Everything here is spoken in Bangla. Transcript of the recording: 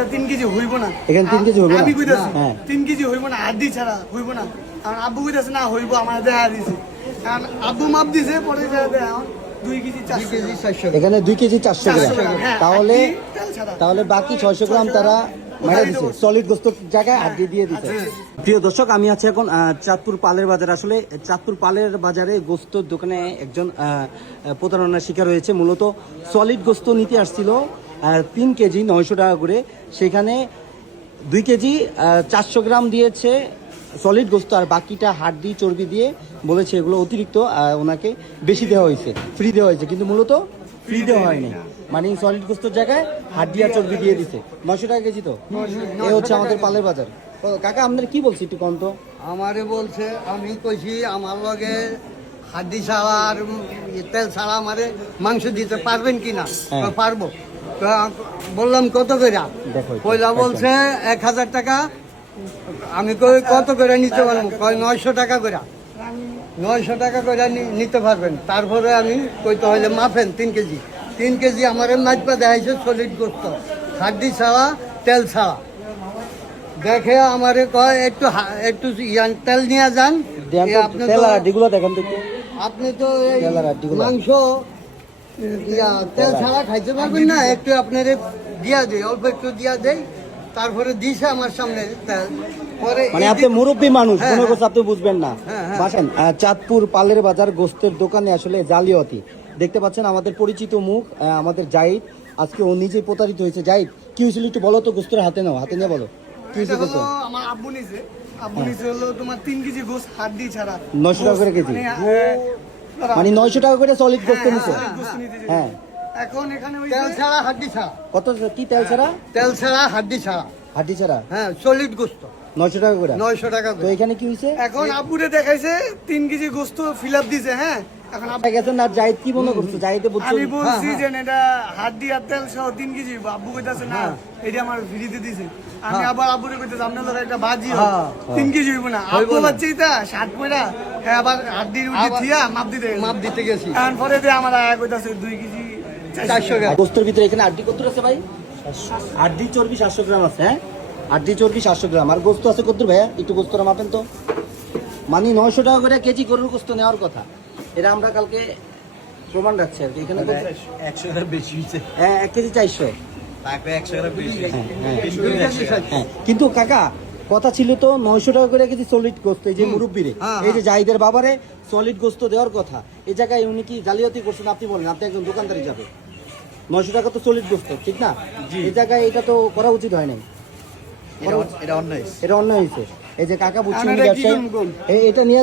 এটা 3 কেজি হইব না। এখানে 3 কেজি হইব না। আমি কইতাছি হ্যাঁ 3 কেজি হইব না, হাড্ডি ছাড়া হইব না। আর আব্বু কইতাছে না হইব, আমার দেখা দিছে। কারণ আব্বু মাপ দিছে, পরে দেখা দেয় 2 কেজি 400 এখানে 2 কেজি 400 গ্রাম। হ্যাঁ, তাহলে হাড্ডি, তেল ছাড়া। তাহলে বাকি 600 গ্রাম তারা মেরে দিছে, সলিড গোস্ত জায়গায় হাড্ডি দিয়ে দিছে। প্রিয় দর্শক, আমি আছি এখন চাঁদপুর পালের বাজার। আসলে চাঁদপুর পালের বাজারে গোস্তর দোকানে একজন প্রতারণার শিকার হয়েছে। মূলত সলিড গোস্ত নিতে আসছিল 3 কেজি 900 টাকা করে, সেখানে 2 কেজি 400 গ্রাম দিয়েছে সলিড গোস্ত, আর বাকিটা হাড্ডি চর্বি দিয়ে বলেছে এগুলো অতিরিক্ত, ওনাকে বেশি দেওয়া হয়েছে, ফ্রি দেওয়া হয়েছে, কিন্তু মূলত ফ্রি দেওয়া হয়নি। মানে সলিড গোস্তর জায়গায় হাড্ডি আর চর্বি দিয়ে দিছে। 900 টাকা কেজি তো এই হচ্ছে আমাদের পালের বাজার। কাকা আপনার কি বলছি একটু কম তো? আমারে বলছে, আমি কইছি আমার লগে হাড্ডি ছাড়া আর তেল ছাড়া আমারে মাংস দিতে পারবেন কিনা? হ্যাঁ। পারবো। তো বললাম কত করে? দেখো পয়লা বলছে 1000 টাকা। আমি কই কত করে নিতে পারবো? কয় 900 টাকা করে। 900 টাকা করে নিতে পারবেন। তারপরে আমি কইতে হইলে মাফেন 3 কেজি। 3 কেজি আমারে মাইপা দেখাইছে সলিড গোস্ত, হাড্ডি ছাড়া তেল ছাড়া। দেখে আমারে কয় একটু তেল নিয়ে যান। আপনি তেল তো আর হাড্ডিগুলো দেখেন তো একটু। আপনি তো এই তেল আর হাড্ডিগুলো। মাংস তেল ছাড়া খাইতে পারবেন না, একটু আপনারে দিয়া দেয়, অল্প একটু দিয়া দেয়। তারপরে দিছে আমার সামনে তেল। পরে মানে আপনি মুরব্বী মানুষ, হ্যাঁ, কোনো হ্যাঁ। কথা আপনি বুঝবেন না। হ্যাঁ, হ্যাঁ। বাসেন চাঁদপুর পালের বাজার গোস্তের দোকানে আসলে জালিয়াতি দেখতে পাচ্ছেন। আমাদের পরিচিত মুখ আমাদের জাহিদ, আজকে ও নিজেই প্রতারিত হয়েছে। জাহিদ, কি হয়েছিল একটু বলো তো? গোস্তের হাতে নাও, হাতে নিয়ে বলো কি হয়েছে। এটা হলো আমার আব্বু নিছে। আব্বু নিছে হলো তোমার 3 কেজি গোস হাড্ডি ছাড়া 900 টাকা করে কেজি। মানে, মানে 900 টাকা করে সলিড গোস্ত হ্যাঁ, নিছে। solid গোস্ত নিতে চাই। হ্যাঁ, এখন এখানে ওই তেল যে- ছাড়া হাড্ডি ছাড়া, কত কি তেল ছাড়া তেল ছাড়া হাড্ডি ছাড়া, হাড্ডি ছাড়া হ্যাঁ সলিড গোস্ত 900 টাকা করে। 900 টাকা তো করে। এখানে কি হয়েছে? এখন আব্বুরে দেখাইছে 3 কেজি গোস্ত ফিল আপ দিছে। হ্যাঁ, এখন গেছেন না, জাহিদ কি মনে করছো? জাহিদে বলছো আমি বলছি হ্যাঁ, যে এটা হাড্ডি আর তেল সহ 3 কেজি। আব্বু কইতাছে না, এটা আমার ফ্রিতে দিছে। আমি আবার আব্বুরে কইতাছি আপনার লগে একটা বাজি হবে, হ্যাঁ, 3 কেজি হইব না। আব্বু না। বাচ্চা এটা 60 পয়রা, হ্যাঁ আবার হাড্ডির উঠি আবার- থিয়া মাপ দিতে গেছে। মাপ দিতে গেছি এখন পরে দিয়ে আমার আয়া কইতাছে 2 কেজি 400 গ্রাম। গোস্তের ভিতরে এখানে আড্ডি কত আছে ভাই? আড্ডি চর্বি 700 গ্রাম আছে। হ্যাঁ, আড্ডি চর্বি 700 গ্রাম। আর গোস্ত আছে কত ভাইয়া? একটু গোস্তটা মাপেন তো। মানে 900 টাকা করে কেজি গরুর গোস্ত নেওয়ার কথা। এটা আমরা কালকে প্রমাণ রাখছি আর কি। এখানে 100 টাকা বেশি হয়েছে। হ্যাঁ 1 কেজি 400। তাকে 100 টাকা বেশি হয়েছে। হ্যাঁ, কিন্তু কাকা কথা ছিল তো 900 টাকা করে কেজি সলিড গোস্ত। এই যে মুরব্বিরে, হ্যাঁ, এই যে জাহিদের বাবারে সলিড গোস্ত দেওয়ার কথা, এই জায়গায় উনি কি জালিয়াতি করছেন? আপনি বলেন, আপনি একজন দোকানদারি যাবে, 900 টাকা তো সলিড গোস্ত, ঠিক না? এই জায়গায় এটা তো করা উচিত হয় নাই। এটা অন্যায়। এটা অন্য হয়েছে। এই যে কাকা বুঝছেন আমরা কি ব্যবসায়ী, করবো? এটা নিয়ে